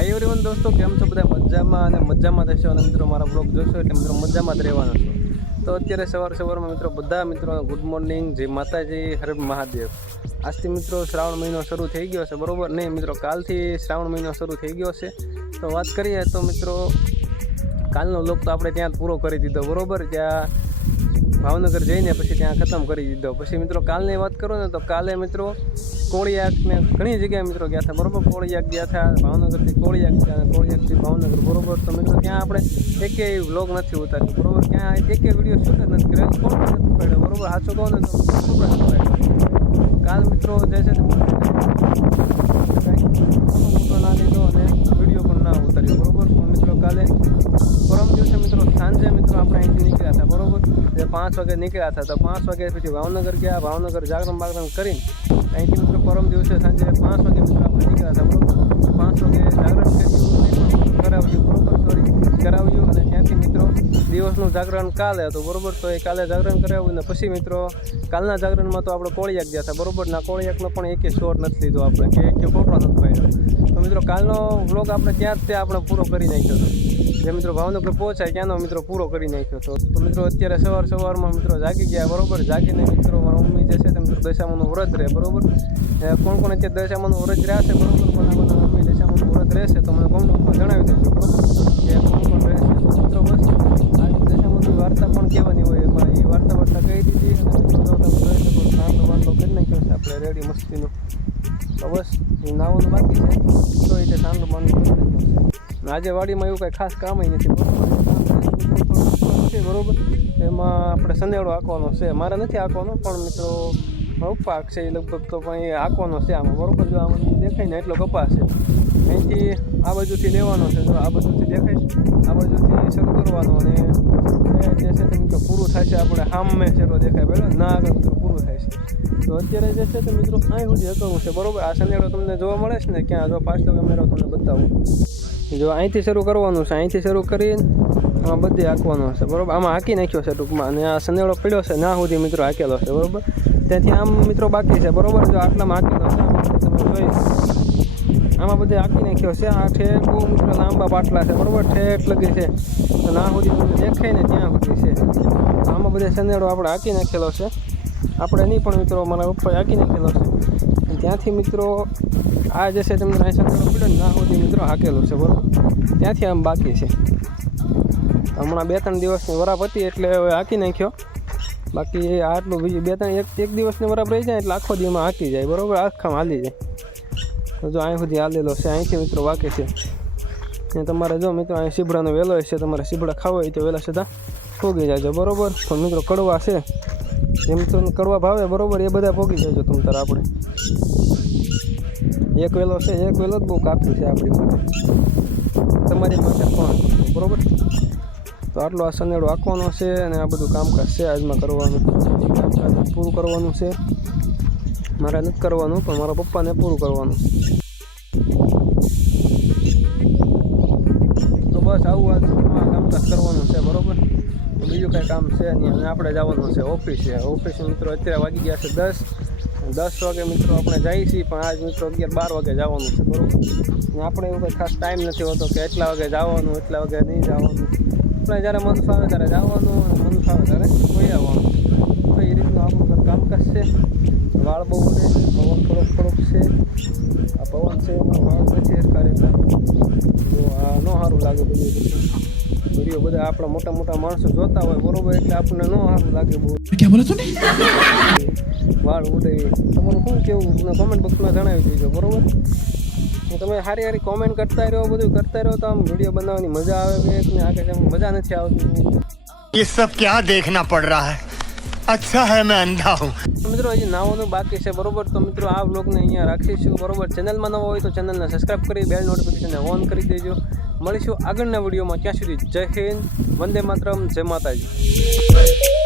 High everyone દોસ્તો, કેમ છો બધા? મજામાં અને મજામાં થશે અને મિત્રો, મારા બ્લોગ જોશો એટલે મિત્રો મજામાં જ રહેવાનો છો. તો અત્યારે સવાર સવારમાં મિત્રો, બધા મિત્રો ગુડ મોર્નિંગ જય માતાજી, હર મહાદેવ. આજથી મિત્રો, શ્રાવણ મહિનો શરૂ થઈ ગયો છે, બરોબર? નહીં, મિત્રો, કાલથી શ્રાવણ મહિનો શરૂ થઈ ગયો છે. તો વાત કરીએ તો મિત્રો, કાલનો લોક તો આપણે ત્યાં પૂરો કરી દીધો, બરોબર? ત્યાં ભાવનગર જઈને પછી ત્યાં ખતમ કરી દીધો. પછી મિત્રો, કાલની વાત કરું ને તો કાલે મિત્રો કોળિયાક ને ઘણી જગ્યાએ મિત્રો ગયા હતા બરોબર કોળિયાક ગયા હતા ભાવનગરથી કોળિયાક ગયા કોળિયાકથી ભાવનગર. બરોબર, તો મિત્રો ત્યાં આપણે એકે વ્લોગ નથી ઉતાર્યો. બરોબર, ત્યાં એકે વીડિયો શૂટ જ નથી કર્યો. ફોટો નથી પડ્યો બરોબર, સાચું કહું ને તો ફોટો નથી કાલ મિત્રો જે છે તે ફોટો ના લીધો અને જે પાંચ વાગે નીકળ્યા હતા, તો પાંચ વાગે પછી ભાવનગર ગયા, ભાવનગર જાગરણ બાગરણ કરીને અહીંથી મિત્રો પરમ દિવસે સાંજે પાંચ વાગે મિત્રો આપણે નીકળ્યા હતા, બરોબર? પાંચ વાગે જાગરણ કર્યું કરાવ્યું, બરોબર સોરી કરાવ્યું. દિવસનું જાગરણ કાલે હતું, બરોબર? તો એ કાલે જાગરણ કરાવ્યું ને પછી મિત્રો, કાલના જાગરણમાં તો આપણે કોળિયાક ગયા હતા, બરોબર? ના કોળિયાકનો પણ એકે શોટ નથી લીધો આપણે, કે એક ફોટો નથી પાડ્યો. તો મિત્રો, કાલનો વ્લોગ આપણે ત્યાં જ તે આપણે પૂરો કરી નાખ્યો હતો. જે મિત્રો ભાવનગર પહોંચાય ત્યાંનો મિત્રો પૂરો કરી નાખ્યો હતો. તો મિત્રો, અત્યારે સવાર સવારમાં મિત્રો જાગી ગયા, બરોબર? જાગીને મિત્રો, મારા મમ્મી જે છે તે મિત્રો દશામાનું વ્રત રહે, બરોબર? કોણ કોણ અત્યારે દશામાનું વ્રત રહ્યા છે, બરોબર? રેડી મસ્તીનું તો બસ એ નાવાનું બાકી છે તો એ તે સાંડો બાંડો છે આજે વાડીમાં એવું કાંઈ ખાસ કામ નથી છે બરોબર એમાં આપણે સંદેડો આંકવાનો છે મારે નથી આંકવાનો પણ મિત્રો પપ્પા છે એ લગભગ તો પણ એ આંકવાનો છે આમાં બરોબર જો આમાં દેખાય ને એટલો કપાસ છે અહીંથી આ બાજુથી લેવાનો છે જો આ બાજુથી દેખાય આ બાજુથી શરૂ કરવાનો અને જે છે તે મિત્રો પૂરું થાય છે, આપણે સામે શેરો દેખાય, બરાબર? ના આગળ મિત્રો, પૂરું થાય છે. તો અત્યારે જે છે તે મિત્રો અહીં સુધી અકળવું છે, બરોબર? આ સનેડો તમને જોવા મળે છે ને ક્યાં? જો પાછલો કેમેરો તમને બતાવું. જો અહીંથી શરૂ કરવાનું છે, અહીંથી શરૂ કરીને આમાં બધે હાંકવાનો હશે બરોબર? આમાં હાંકી નાખ્યો છે ટૂંકમાં, અને આ શનિવારો પડ્યો છે, ના સુધી મિત્રો હાંકેલો છે, બરોબર? ત્યાંથી આમ મિત્રો બાકી છે, બરોબર? જો આટલામાં હાંકેલો છે તમે જોઈ આમાં બધે આખી નાખ્યો છે. આ ઠેઠ બહુ મિત્રો લાંબા પાટલા છે. બરોબર ઠેઠ લગી છે. તો ના સુધી તમને દેખાય ને ત્યાં સુધી છે. આમાં બધે સંદેડો આપણે હાંકી નાખેલો છે. આપણે નહીં પણ મિત્રો મારા પપ્પાએ હાંકી નાખેલો છે. ત્યાંથી મિત્રો આ જે છે તમને અહીં સંદેડો પડ્યો ને, ના સુધી મિત્રો હાંકેલું છે. બરોબર? ત્યાંથી આમ બાકી છે. હમણાં બે ત્રણ દિવસની વરાપ હતી એટલે હવે હાંકી નાખ્યો. બાકી આટલું બીજું બે ત્રણ એક એક દિવસની વરાપ રહી જાય એટલે આખો દીમાં હાંકી જાય. બરોબર? આખામાં હાલી જાય. જો અહીં સુધી હાલેલો છે અહીંથી મિત્રો વાકે છે. ને તમારે જો મિત્રો અહીં સીબડાનો વેલો છે, તમારે સીબડા ખાવા હોય તો વહેલા સીધા પોગી જાજો, બરોબર? પણ મિત્રો કડવા છે. જે મિત્રો કડવા ભાવે, બરોબર, એ બધા પોગી જાજો તમ તારે આપણે એક વેલો છે, એક વેલો જ બહુ કાપ્યું છે આપણી તમારી માટે પણ, બરોબર? તો આટલો આ સનેડો આંકવાનો છે અને આ બધું કામકાજ છે આજમાં કરવાનું. પૂરું કરવાનું છે. મારે નથી કરવાનું, પણ મારા પપ્પાને પૂરું કરવાનું. તો બસ આવું આ કામકાજ કરવાનું છે, બરોબર? બીજું કાંઈ કામ છે નહીં, અને આપણે જવાનું છે ઓફિસે. ઓફિસે મિત્રો અત્યારે વાગી ગયા છે દસ. દસ વાગે મિત્રો આપણે જઈએ છીએ, પણ આજ મિત્રો અગિયાર બાર વાગે જવાનું છે, બરોબર? આપણે એવું કંઈ ખાસ ટાઈમ નથી હોતો કે એટલા વાગે જવાનું, એટલા વાગે નહીં જવાનું. આપણે જ્યારે મન ફાવે ત્યારે જવાનું, અને મન ફાવે ત્યારે કોઈ આવવાનું. તો એ રીતનું આપણું વાળ બહુ ઉડે છે પવન થોડોક થોડોક છે આ પવન છે એમાં વાળ નથી હરખા રહેતા તો આ ન સારું લાગે બધું વિડીયો બધા આપણા મોટા મોટા માણસો જોતા હોય બરોબર એટલે આપણને ન સારું લાગે બહુ क्या बोला तूने વાળ ઉડે તમારું શું કેવું મને કોમેન્ટ બોક્સમાં જણાવી દેજો બરોબર અને તમે સારી સારી કોમેન્ટ કરતા રહ્યો બધું કરતા રહ્યો તો આમ વિડીયો બનાવવાની મજા આવે કંઈક ને આગળ જેમ મજા નથી આવતી ये सब क्या देखना पड़ रहा है અચ્છા હે મેં અંધા મિત્રો, હજી નાવોનું બાકી છે, બરોબર? તો મિત્રો, આ વ્લોગને અહીંયા રાખીશું, બરોબર? ચેનલમાં નવો હોય તો ચેનલને સબસ્ક્રાઈબ કરી બેલ નોટિફિકેશનને ઓન કરી દેજો. મળીશું આગળના વિડીયોમાં. ત્યાં સુધી જય હિન્દ, વંદે માતરમ, જય માતાજી.